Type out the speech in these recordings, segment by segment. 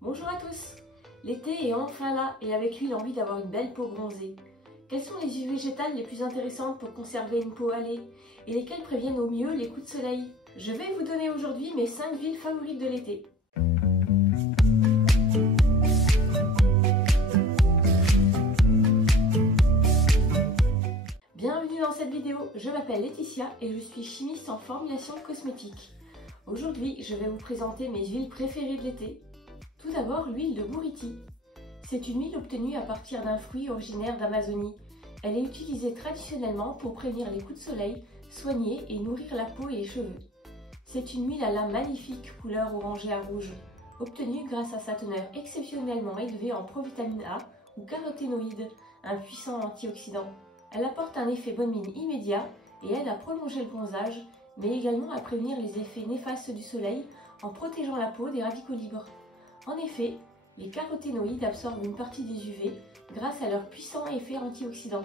Bonjour à tous. L'été est enfin là et avec lui l'envie d'avoir une belle peau bronzée. Quelles sont les huiles végétales les plus intéressantes pour conserver une peau hâlée et lesquelles préviennent au mieux les coups de soleil? Je vais vous donner aujourd'hui mes 5 huiles favorites de l'été. Bienvenue dans cette vidéo, je m'appelle Laetitia et je suis chimiste en formulation cosmétique. Aujourd'hui, je vais vous présenter mes huiles préférées de l'été. Tout d'abord, l'huile de Buriti. C'est une huile obtenue à partir d'un fruit originaire d'Amazonie. Elle est utilisée traditionnellement pour prévenir les coups de soleil, soigner et nourrir la peau et les cheveux. C'est une huile à la magnifique couleur orangée à rouge, obtenue grâce à sa teneur exceptionnellement élevée en provitamine A ou caroténoïdes, un puissant antioxydant. Elle apporte un effet bonne mine immédiat et aide à prolonger le bronzage, mais également à prévenir les effets néfastes du soleil en protégeant la peau des radicaux libres. En effet, les caroténoïdes absorbent une partie des UV grâce à leur puissant effet antioxydant.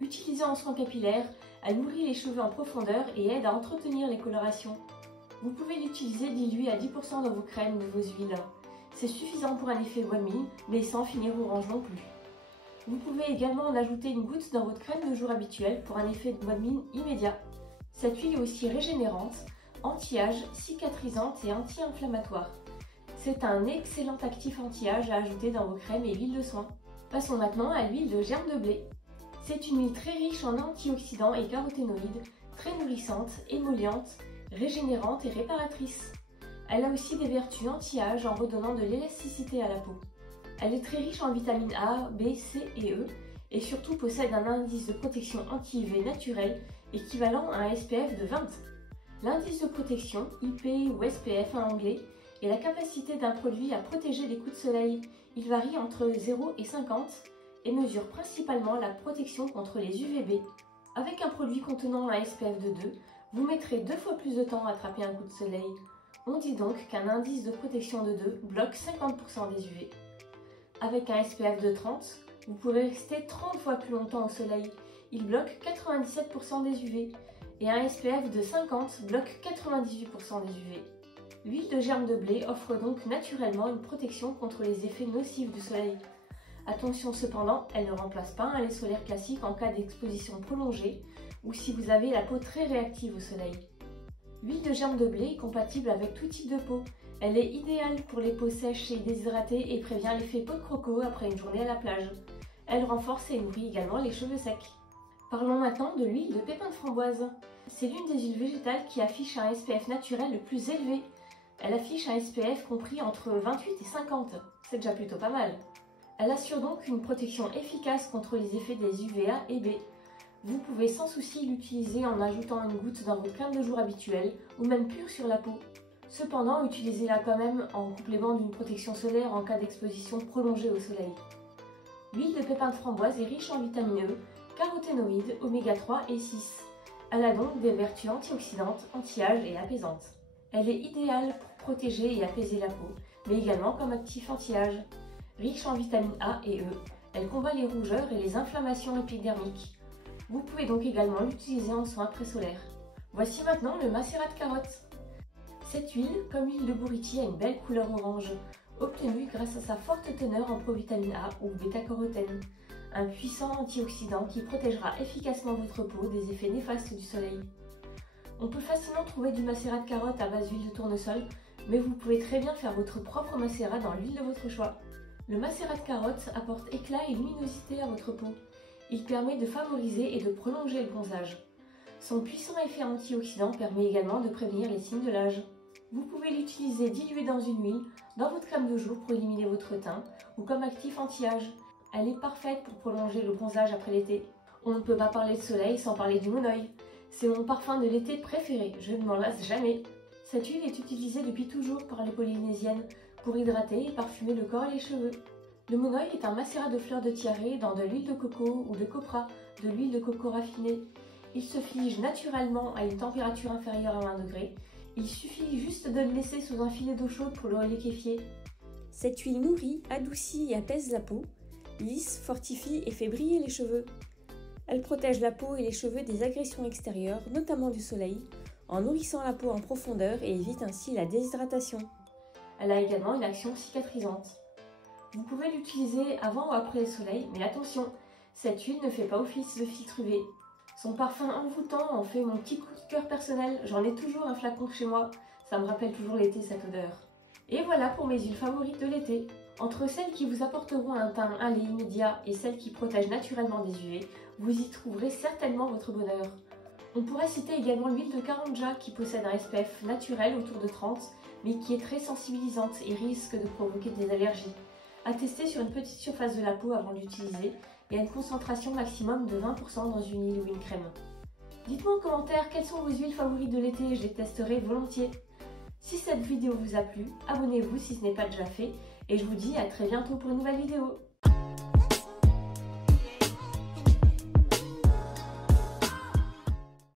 Utilisée en soins capillaires, elle nourrit les cheveux en profondeur et aide à entretenir les colorations. Vous pouvez l'utiliser dilué à 10% dans vos crèmes ou vos huiles. C'est suffisant pour un effet bonne mine, mais sans finir orange non plus. Vous pouvez également en ajouter une goutte dans votre crème de jour habituelle pour un effet de bonne mine immédiat. Cette huile est aussi régénérante, anti-âge, cicatrisante et anti-inflammatoire. C'est un excellent actif anti-âge à ajouter dans vos crèmes et huiles de soin. Passons maintenant à l'huile de germe de blé. C'est une huile très riche en antioxydants et caroténoïdes, très nourrissante, émolliente, régénérante et réparatrice. Elle a aussi des vertus anti-âge en redonnant de l'élasticité à la peau. Elle est très riche en vitamines A, B, C et E et surtout possède un indice de protection anti-UV naturel équivalent à un SPF de 20. L'indice de protection, IP ou SPF en anglais, est la capacité d'un produit à protéger des coups de soleil. Il varie entre 0 et 50 et mesure principalement la protection contre les UVB. Avec un produit contenant un SPF de 2, vous mettrez 2 fois plus de temps à attraper un coup de soleil. On dit donc qu'un indice de protection de 2 bloque 50% des UV. Avec un SPF de 30, vous pourrez rester 30 fois plus longtemps au soleil. Il bloque 97% des UV. Et un SPF de 50 bloque 98% des UV. L'huile de germe de blé offre donc naturellement une protection contre les effets nocifs du soleil. Attention cependant, elle ne remplace pas un lait solaire classique en cas d'exposition prolongée ou si vous avez la peau très réactive au soleil. L'huile de germe de blé est compatible avec tout type de peau. Elle est idéale pour les peaux sèches et déshydratées et prévient l'effet peau de croco après une journée à la plage. Elle renforce et nourrit également les cheveux secs. Parlons maintenant de l'huile de pépins de framboise. C'est l'une des huiles végétales qui affiche un SPF naturel le plus élevé. Elle affiche un SPF compris entre 28 et 50. C'est déjà plutôt pas mal. Elle assure donc une protection efficace contre les effets des UVA et B. Vous pouvez sans souci l'utiliser en ajoutant une goutte dans votre crème de jour habituelle ou même pure sur la peau. Cependant, utilisez-la quand même en complément d'une protection solaire en cas d'exposition prolongée au soleil. L'huile de pépins de framboise est riche en vitamine E, caroténoïdes, oméga 3 et 6. Elle a donc des vertus antioxydantes, anti-âge et apaisantes. Elle est idéale pour protéger et apaiser la peau, mais également comme actif anti-âge. Riche en vitamines A et E, elle combat les rougeurs et les inflammations épidermiques. Vous pouvez donc également l'utiliser en soins présolaires. Voici maintenant le macérat de carotte. Cette huile, comme l'huile de Buriti, a une belle couleur orange, obtenue grâce à sa forte teneur en provitamine A ou bêta-carotène, un puissant antioxydant qui protégera efficacement votre peau des effets néfastes du soleil. On peut facilement trouver du macérat de carotte à base d'huile de tournesol, mais vous pouvez très bien faire votre propre macérat dans l'huile de votre choix. Le macérat de carotte apporte éclat et luminosité à votre peau. Il permet de favoriser et de prolonger le bronzage. Son puissant effet antioxydant permet également de prévenir les signes de l'âge. Vous pouvez l'utiliser dilué dans une huile, dans votre crème de jour pour éliminer votre teint ou comme actif anti-âge. Elle est parfaite pour prolonger le bronzage après l'été. On ne peut pas parler de soleil sans parler du monoï. C'est mon parfum de l'été préféré, je ne m'en lasse jamais. Cette huile est utilisée depuis toujours par les Polynésiennes pour hydrater et parfumer le corps et les cheveux. Le monoï est un macérat de fleurs de tiare dans de l'huile de coco ou de copra, de l'huile de coco raffinée. Il se fige naturellement à une température inférieure à 20 degrés. Il suffit juste de le laisser sous un filet d'eau chaude pour le reliquéfier. Cette huile nourrit, adoucit et apaise la peau, lisse, fortifie et fait briller les cheveux. Elle protège la peau et les cheveux des agressions extérieures, notamment du soleil, en nourrissant la peau en profondeur et évite ainsi la déshydratation. Elle a également une action cicatrisante. Vous pouvez l'utiliser avant ou après le soleil, mais attention, cette huile ne fait pas office de filtre UV. Son parfum envoûtant en fait mon petit coup de cœur personnel, j'en ai toujours un flacon chez moi, ça me rappelle toujours l'été cette odeur. Et voilà pour mes huiles favorites de l'été. Entre celles qui vous apporteront un teint allé immédiat et celles qui protègent naturellement des UV, vous y trouverez certainement votre bonheur. On pourrait citer également l'huile de Karanja qui possède un SPF naturel autour de 30, mais qui est très sensibilisante et risque de provoquer des allergies. À tester sur une petite surface de la peau avant d'utiliser et à une concentration maximum de 20% dans une huile ou une crème. Dites-moi en commentaire quelles sont vos huiles favorites de l'été, je les testerai volontiers. Si cette vidéo vous a plu, abonnez-vous si ce n'est pas déjà fait et je vous dis à très bientôt pour une nouvelle vidéo.